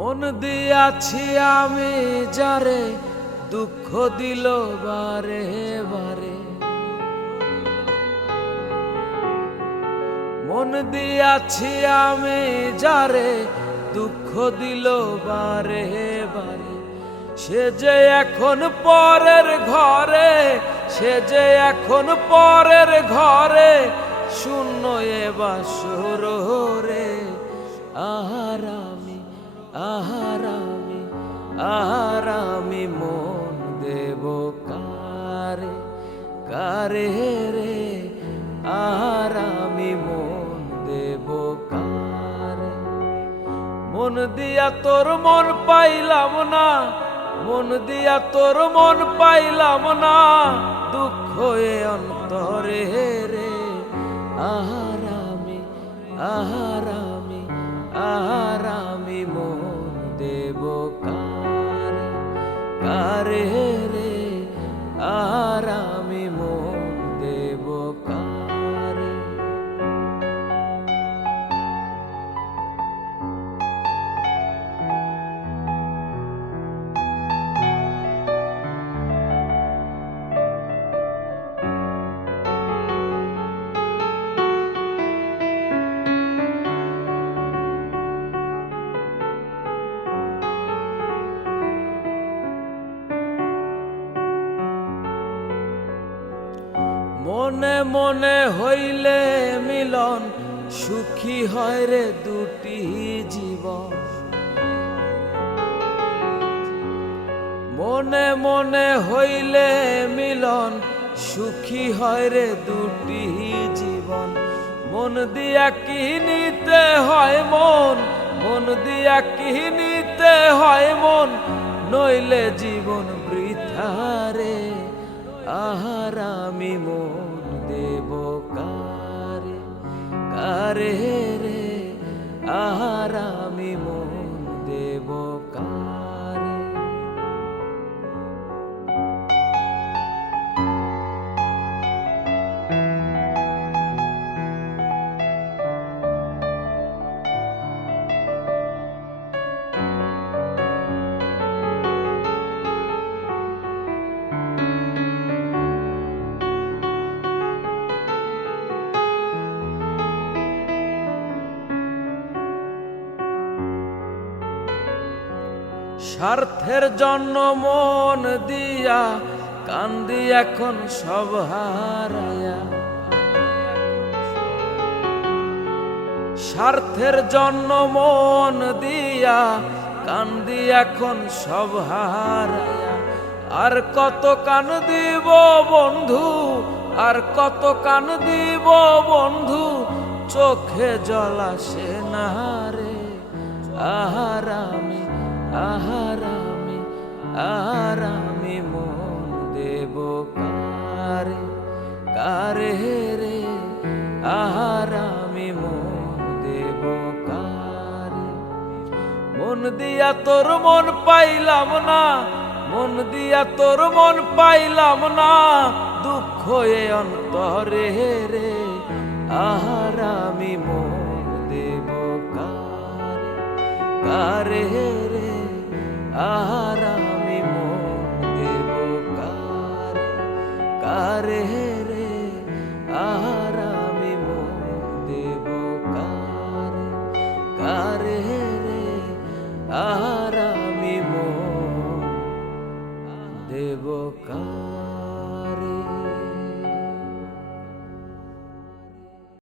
মন দিয়াছি আমি যারে দুঃখ দিল বারে বারে, মন দিয়াছি আমি যারে দুঃখ দিল বারে বারে। সে যে এখন পরের ঘরে, সে যে এখন পরের ঘরে, শূন্য এ বাসর রে। আহারামি আহারামি আহারামি মন দেব কারে কারে রে। আহারামি মন দেব কারে। মন দিয়া তোর মন পাইলাম না, মন দিয়া তোর মন পাইলাম না, দুঃখ এ অন্তরে রে। আহারামি আহারামি আহারামি মন দেব কারে কারে রে। আহারামি মন দেব কারে। মনে মনে হইলে মিলন, সুখী হয় রে দুটি জীবন। মনে মনে হইলে মিলন, সুখী হয় রে দুটি জীবন। মন দিয়া কি নিতে হয় মন, মন দিয়া কি নিতে হয় মন, নইলে জীবন বৃথা রে। আহারামি মন দেব কারে কারে রে। আহারামি মন দেব কারে। স্বার্থের জন্য মন দিয়া কান্দি এখন সব হারায়া। স্বার্থের জন্য মন দিয়া কান্দি এখন সব হারায়া। আর কত কান দিব বন্ধু, আর কত কান দিব বন্ধু, চোখে জল আসে না রে। আহারামি আহারামি আহারামি মন দেব কারে কারে রে। আহারামি মন দেব কারে। মন দিয়া তোর মন পাইলাম না, মন দিয়া তোর মন পাইলাম না, দুঃখ এ অন্তরে রে। আহারামি মন দেব কারে কারে রে। আহারামি মন দেব কারে কারে রে। আহারামি মন দেব কারে কারে রে। আহারামি মন দেব কারে।